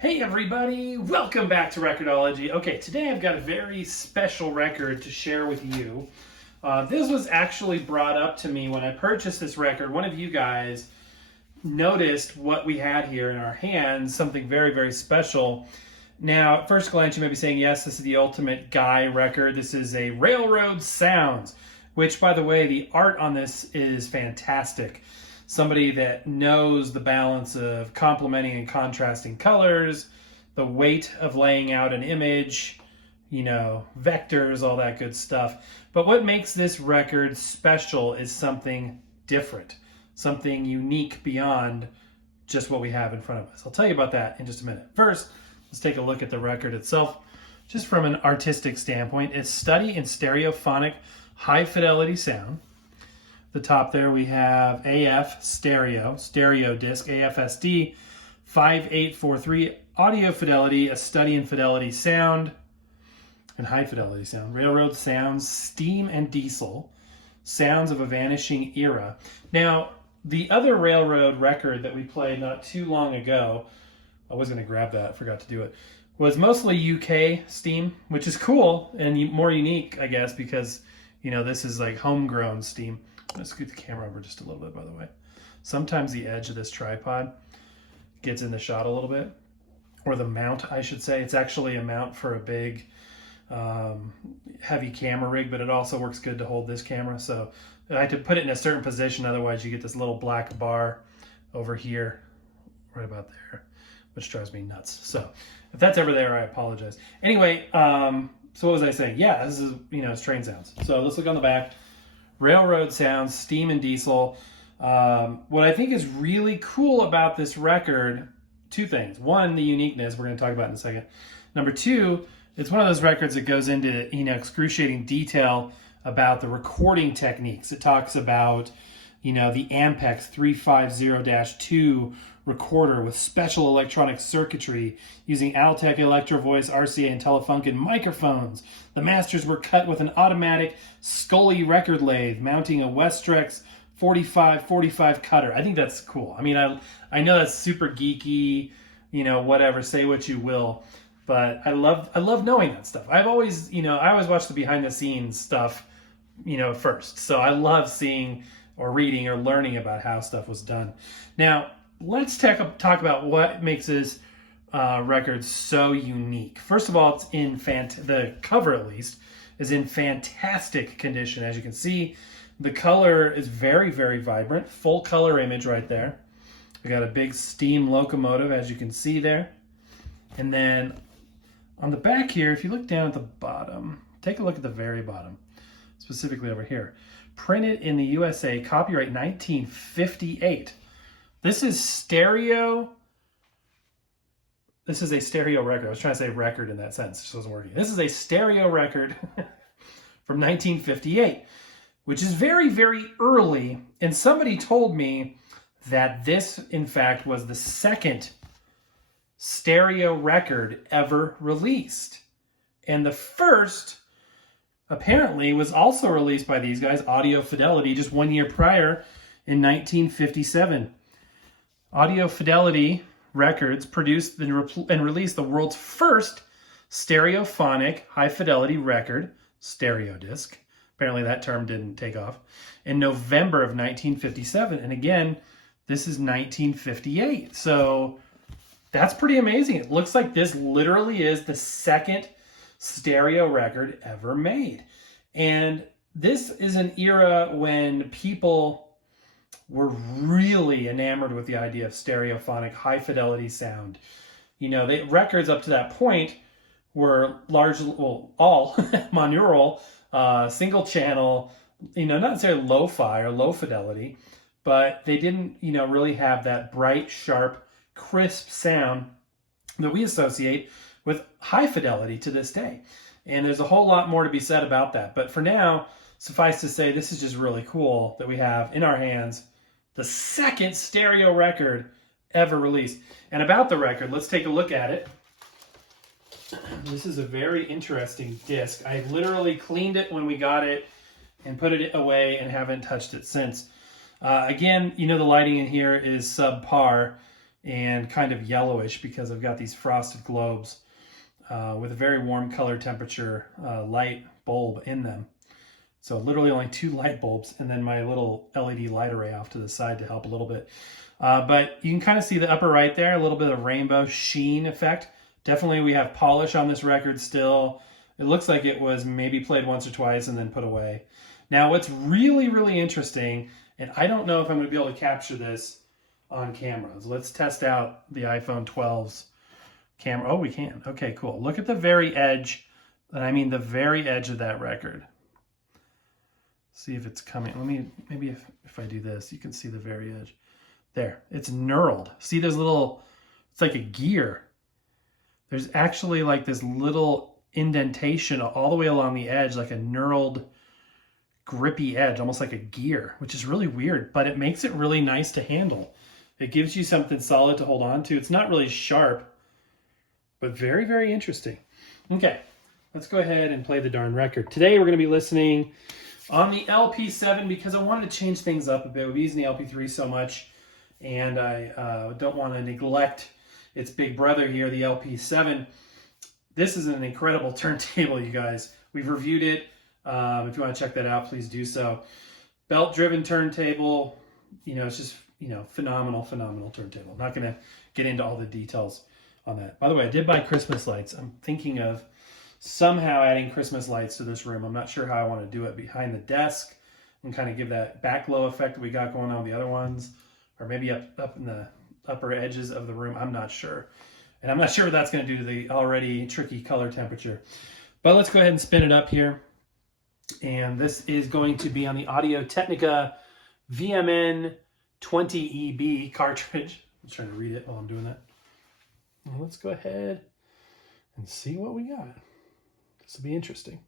Hey everybody, welcome back to Record-ology. Okay, today I've got a very special record to share with you. This was actually brought up to me when I purchased this record. One of you guys noticed what we had here in our hands, something very, very special. Now, at first glance, you may be saying, yes, this is the ultimate Guy record. This is a Railroad Sounds, which, by the way, the art on this is fantastic. Somebody that knows the balance of complementing and contrasting colors, the weight of laying out an image, vectors, all that good stuff. But what makes this record special is something different, something unique beyond just what we have in front of us. I'll tell you about that in just a minute. First, let's take a look at the record itself. Just from an artistic standpoint, it's study in stereophonic high fidelity sound. The top there we have AF stereo disc, AFSD 5843, audio fidelity, a study in fidelity sound and high fidelity sound, railroad sounds, steam and diesel, sounds of a vanishing era. Now, the other railroad record that we played not too long ago, I was going to grab that, forgot to do it, was mostly UK steam, which is cool and more unique, I guess, because, this is like homegrown steam. I'm going to scoot the camera over just a little bit, by the way. Sometimes the edge of this tripod gets in the shot a little bit, or the mount, I should say. It's actually a mount for a big, heavy camera rig, but it also works good to hold this camera. So I had to put it in a certain position, otherwise you get this little black bar over here, right about there, which drives me nuts. So if that's ever there, I apologize. Anyway, so what was I saying? Yeah, this is, it's train sounds. So let's look on the back. Railroad sounds, steam and diesel. What I think is really cool about this record, two things. One, the uniqueness, we're going to talk about in a second. Number two, it's one of those records that goes into excruciating detail about the recording techniques. It talks about the Ampex 350-2 recorder with special electronic circuitry using Altec Electro Voice, RCA, and Telefunken microphones. The masters were cut with an automatic Scully record lathe mounting a Westrex 45 cutter. I think that's cool. I mean, I know that's super geeky, whatever, say what you will, but I love knowing that stuff. I always watch the behind the scenes stuff, first. So I love seeing or reading or learning about how stuff was done. Now, let's talk about what makes this record so unique. First of all, it's in the cover, at least, is in fantastic condition. As you can see, the color is very, very vibrant. Full color image right there. We got a big steam locomotive, as you can see there. And then on the back here, if you look down at the bottom, take a look at the very bottom, specifically over here. Printed in the USA, copyright 1958. This is a stereo record. I was trying to say record in that sense. It just wasn't working. This is a stereo record from 1958, which is very, very early. And somebody told me that this, in fact, was the second stereo record ever released. And the first, apparently, was also released by these guys, Audio Fidelity, just 1 year prior in 1957. Audio Fidelity Records produced and released the world's first stereophonic high-fidelity record, stereo disc. Apparently that term didn't take off. In November of 1957. And again, this is 1958. So that's pretty amazing. It looks like this literally is the second stereo record ever made. And this is an era when people were really enamored with the idea of stereophonic high fidelity sound. The records up to that point were largely, all monaural, single channel, not necessarily lo-fi or low fidelity, but they didn't, really have that bright, sharp, crisp sound that we associate with high fidelity to this day. And there's a whole lot more to be said about that. But for now, suffice to say, this is just really cool that we have in our hands the second stereo record ever released. And about the record, let's take a look at it. This is a very interesting disc. I literally cleaned it when we got it and put it away and haven't touched it since. Again, the lighting in here is subpar. and kind of yellowish because I've got these frosted globes with a very warm color temperature light bulb in them. So literally only 2 light bulbs and then my little LED light array off to the side to help a little bit. But you can kind of see the upper right there, a little bit of rainbow sheen effect. Definitely we have polish on this record still. It looks like it was maybe played once or twice and then put away. Now what's really, really interesting, and I don't know if I'm going to be able to capture this on cameras. Let's test out the iPhone 12's camera. Oh, we can. Okay, cool. Look at the very edge, and I mean the very edge of that record. See if it's coming. Let me, maybe if I do this, you can see the very edge. There, it's knurled. See, there's little, it's like a gear. There's actually like this little indentation all the way along the edge, like a knurled, grippy edge, almost like a gear, which is really weird, but it makes it really nice to handle. It gives you something solid to hold on to. It's not really sharp, but very, very interesting. Okay, let's go ahead and play the darn record. Today we're going to be listening on the LP7 because I wanted to change things up a bit. We've been using the LP3 so much, and I don't want to neglect its big brother here, the LP7. This is an incredible turntable, you guys. We've reviewed it. If you want to check that out, please do so. Belt-driven turntable. You know, it's just, you know, phenomenal turntable. I'm not going to get into all the details on that. By the way, I did buy Christmas lights. I'm thinking of somehow adding Christmas lights to this room. I'm not sure how I want to do it behind the desk and kind of give that backglow effect that we got going on with the other ones, or maybe up in the upper edges of the room. I'm not sure. And I'm not sure what that's going to do to the already tricky color temperature. But let's go ahead and spin it up here. And this is going to be on the Audio-Technica VMN 20EB cartridge. I'm trying to read it while I'm doing that. And let's go ahead and see what we got. This will be interesting.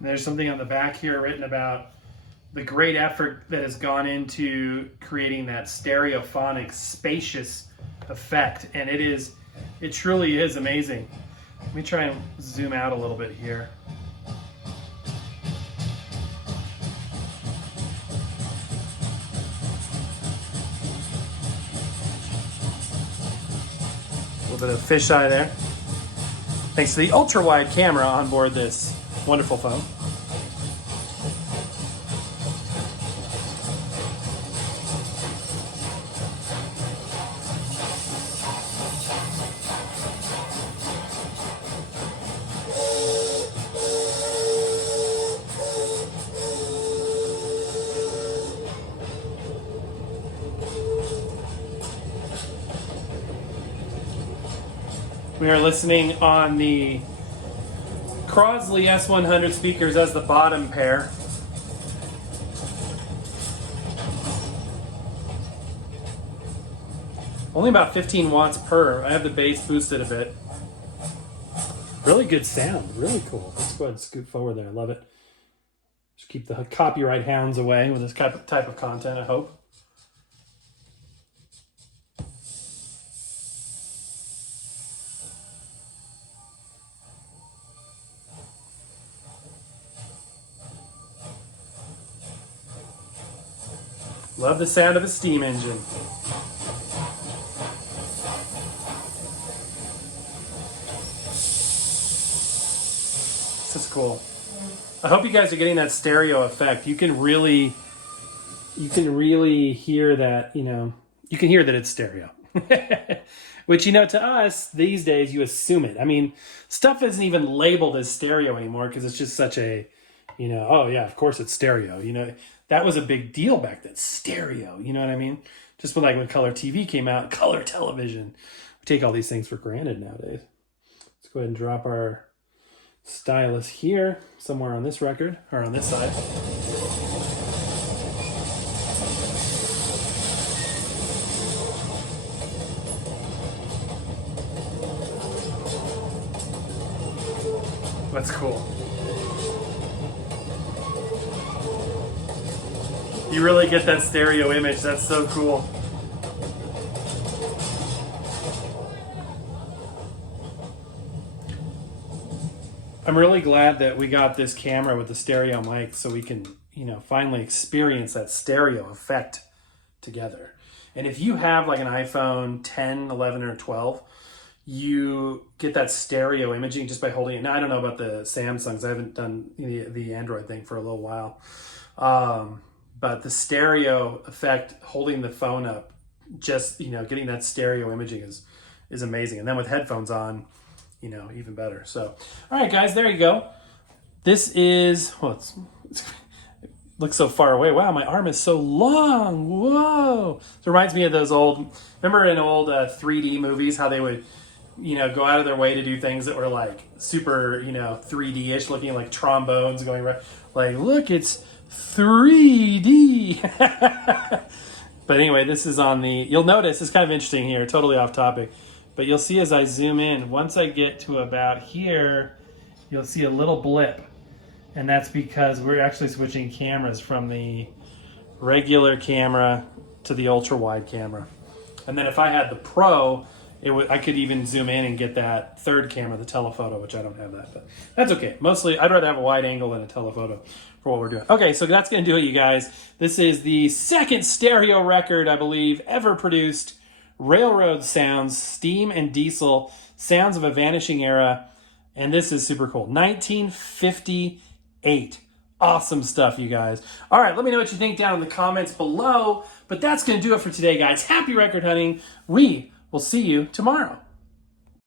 And there's something on the back here written about the great effort that has gone into creating that stereophonic, spacious effect. And it truly is amazing. Let me try and zoom out a little bit here. A little bit of fisheye there. Thanks to the ultra-wide camera on board this wonderful phone. We are listening on the Crosley S100 speakers as the bottom pair. Only about 15 watts per. I have the bass boosted a bit. Really good sound. Really cool. Let's go ahead and scoot forward there. I love it. Just keep the copyright hounds away with this type of content, I hope. Love the sound of a steam engine. This is cool. I hope you guys are getting that stereo effect. You can really hear that, you know, you can hear that it's stereo. Which, you know, to us these days, you assume it. I mean, stuff isn't even labeled as stereo anymore because it's just such a, You know, oh yeah, of course it's stereo. You know, that was a big deal back then. Stereo, you know what I mean? Just when color TV came out, color television. We take all these things for granted nowadays. Let's go ahead and drop our stylus here, somewhere on this record, or on this side. That's cool. You really get that stereo image. That's so cool. I'm really glad that we got this camera with the stereo mic so we can, you know, finally experience that stereo effect together. And if you have like an iPhone 10, 11, or 12, you get that stereo imaging just by holding it. Now, I don't know about the Samsungs. I haven't done the Android thing for a little while. But the stereo effect, holding the phone up, just, you know, getting that stereo imaging is amazing. And then with headphones on, you know, even better. So, all right, guys, there you go. This is, well, it looks so far away. Wow, my arm is so long. Whoa. So it reminds me of those remember in old 3D movies, how they would, you know, go out of their way to do things that were like super, you know, 3D-ish looking, like trombones going right. Like, look, it's 3D. But anyway, this is on the, you'll notice, it's kind of interesting here, totally off topic. But you'll see as I zoom in, once I get to about here, you'll see a little blip. And that's because we're actually switching cameras from the regular camera to the ultra wide camera. And then if I had the Pro, I could even zoom in and get that third camera, the telephoto, which I don't have that, but that's okay. Mostly, I'd rather have a wide angle than a telephoto for what we're doing. Okay, so that's gonna do it, you guys. This is the second stereo record, I believe, ever produced. Railroad sounds, steam and diesel, sounds of a vanishing era. And this is super cool. 1958. Awesome stuff, you guys. All right, let me know what you think down in the comments below. But that's going to do it for today, guys. Happy record hunting. We will see you tomorrow.